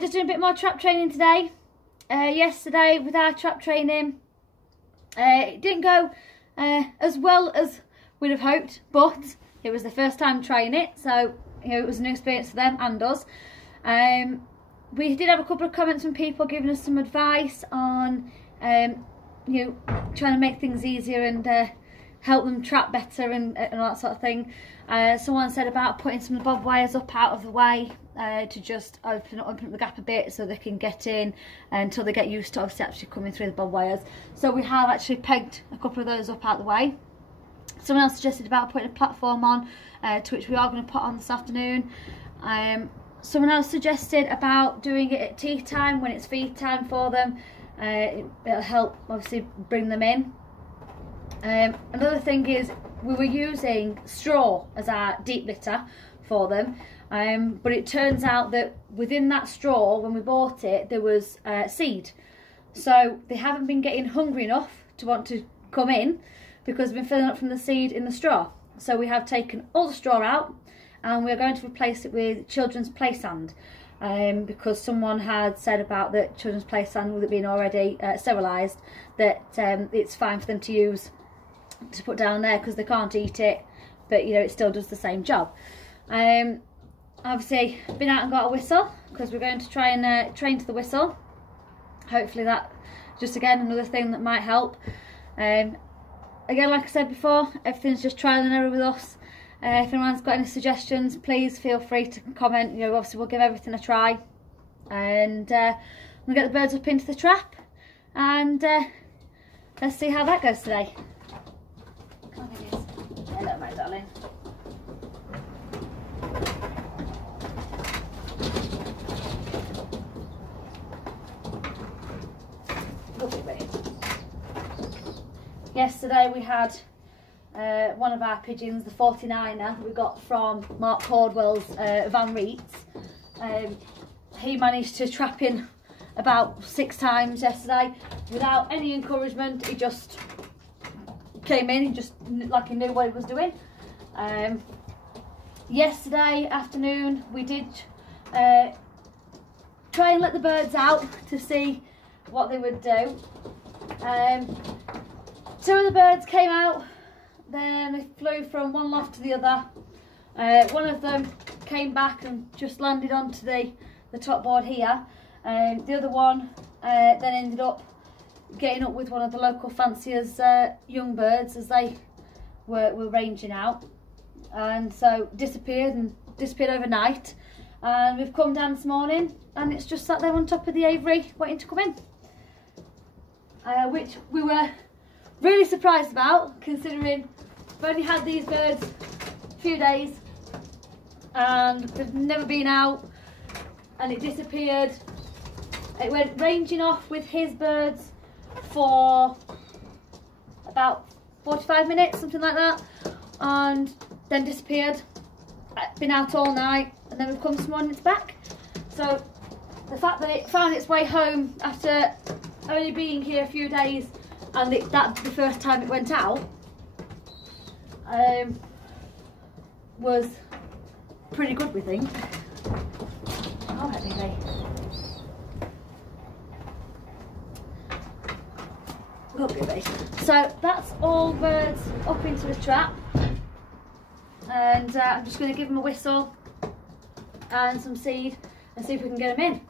Just doing a bit more trap training today. Yesterday with our trap training, it didn't go as well as we'd have hoped, but it was the first time trying it, so you know, it was an experience for them and us. We did have a couple of comments from people giving us some advice on you know, trying to make things easier and help them trap better and all that sort of thing. Someone said about putting some of the bob wires up out of the way to just open up the gap a bit so they can get in until they get used to obviously actually coming through the bob wires. So we have actually pegged a couple of those up out of the way. Someone else suggested about putting a platform on, to which we are going to put on this afternoon. Someone else suggested about doing it at tea time when it's feed time for them. It'll help obviously bring them in. Another thing is we were using straw as our deep litter for them, but it turns out that within that straw, when we bought it, there was seed. So they haven't been getting hungry enough to want to come in because we've been filling up from the seed in the straw. So we have taken all the straw out and we're going to replace it with children's play sand. Because someone had said about that children's play sand, with it being already sterilised, that it's fine for them to use to put down there because they can't eat it, but you know, it still does the same job. Obviously been out and got a whistle because we're going to try and train to the whistle. Hopefully that just again another thing that might help. Again, like I said before, everything's just trial and error with us. If anyone's got any suggestions, please feel free to comment. You know, obviously we'll give everything a try, and we'll get the birds up into the trap, and let's see how that goes today. Come on, it is. Hello, my darling. Lovely babe. Yesterday we had one of our pigeons, the 49er, that we got from Mark Cordwell's Van Reets. He managed to trap in about 6 times yesterday without any encouragement. He just came in, he just like he knew what he was doing. Yesterday afternoon we did try and let the birds out to see what they would do. 2 of the birds came out, then they flew from one loft to the other. One of them came back and just landed onto the top board here. The other one then ended up getting up with one of the local fanciers' young birds as they were ranging out, and so disappeared overnight. And we've come down this morning and it's just sat there on top of the aviary waiting to come in, which we were really surprised about, considering we've only had these birds a few days and they've never been out, and it disappeared. It went ranging off with his birds for about 45 minutes, something like that, and then disappeared. Been out all night, and then we've come this morning, it's back. So the fact that it found its way home after only being here a few days, and that's the first time it went out, was pretty good, we think. Alright, baby. Good baby. So that's all birds up into the trap, and I'm just going to give them a whistle and some seed and see if we can get them in.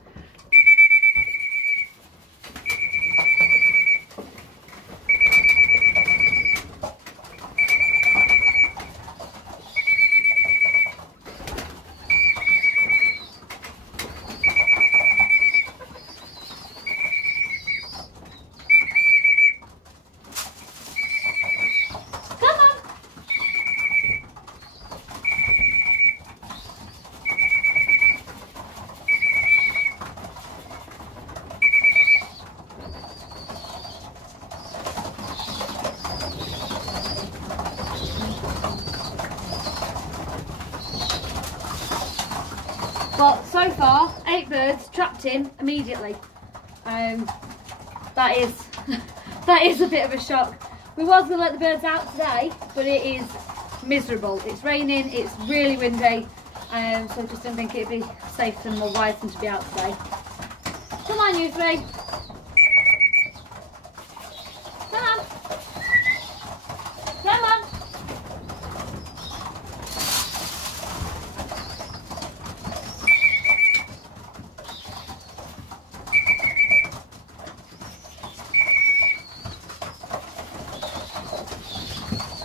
Well, so far 8 birds trapped in immediately. That is a bit of a shock. We was going to let the birds out today, but it is miserable. It's raining, it's really windy, So just didn't think it'd be safe and more wise than to be out today. Come on, you three. Come on. Come on.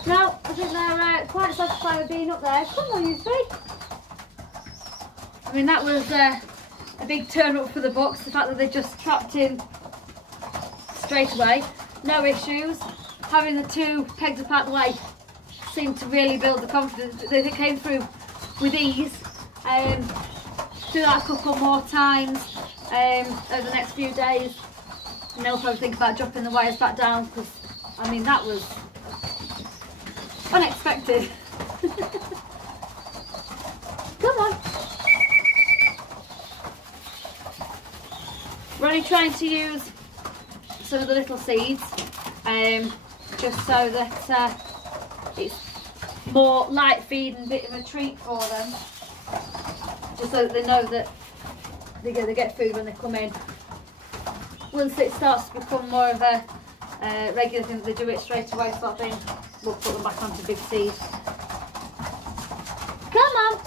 No, I think they're quite satisfied with being up there. Come on, you three. I mean, that was a big turn up for the Bucks, the fact that they just trapped in straight away. No issues. Having the two pegs apart the way seemed to really build the confidence. They came through with ease. Do that a couple more times over the next few days. And they'll probably think about dropping the wires back down, because, I mean, that was unexpected. Come on. We're only trying to use some of the little seeds, just so that it's more light feed and a bit of a treat for them, just so that they know that they get food when they come in. Once it starts to become more of a regular thing, they do it straight away sort of thing, we'll put them back onto big seed. Come on!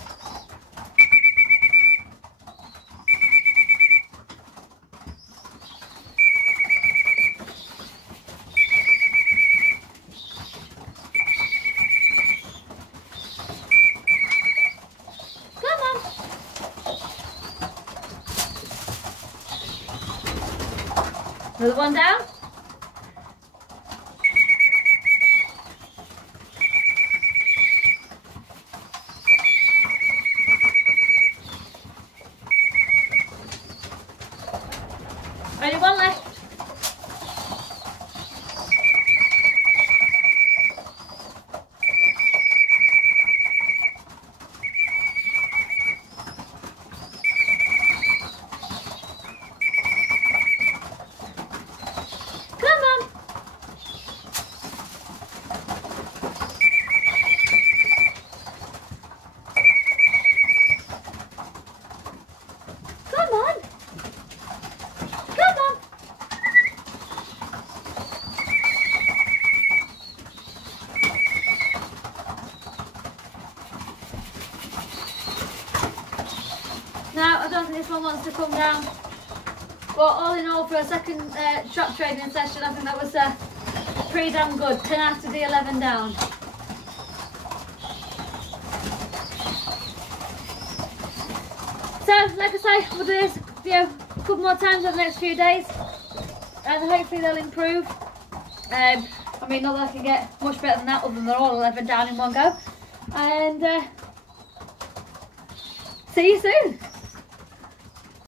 Another one down. Only one left. Now, I don't think this one wants to come down, but all in all, for a second trap training session, I think that was pretty damn good. 10 out of the 11 down. So, like I say, we'll do this a couple more times over the next few days, and hopefully they'll improve. I mean, not that I can get much better than that, other than they're all 11 down in one go. And see you soon.